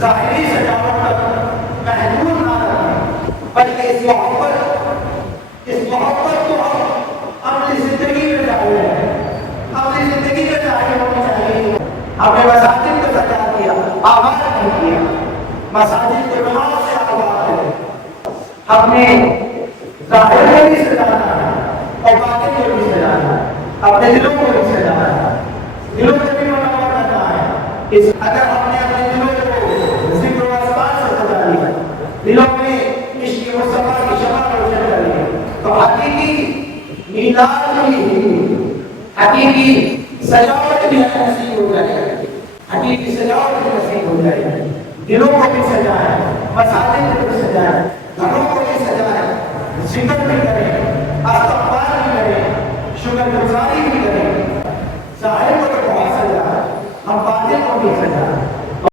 ظاہری سجاوٹ تک محدود نہ رکھیں، بلکہ اس محبت کو ہم اپنی زندگی میں ظاہر ہے، اپنی زندگی میں ظاہر ہونی چاہیے۔ ہم نے مساجد کو سجا دیا، آباد نہیں کیا، مساجد کو نماز سے آباد ہے۔ ہم نے ظاہر کو بھی سجانا ہے اور باطن کو بھی سجانا ہے، اپنے دلوں کو بھی سجانا ہے، دلوں کو بھی منور کرنا ہے۔ اگر ہم نے اپنے دلوں کو ذکر و اذکار سے سجا لیا، دلوں میں عشق مصطفیٰ کی شمع روشن کر لی، تو حقیقی میلاد بھی، حقیقی سجاوٹ بھی نصیب ہو جائے گی، حقیقی سجاوٹ بھی نصیب ہو جائے گی۔ دلوں کو بھی سجائے، مساجد کو بھی سجائے، گھروں کو بھی سجائے، ذکر بھی کریں، استغفار بھی کریں، شکر گزاری بھی کریں۔ ظاہر کو تو بہت سجا ہے، ہم باطن کو بھی سجائیں۔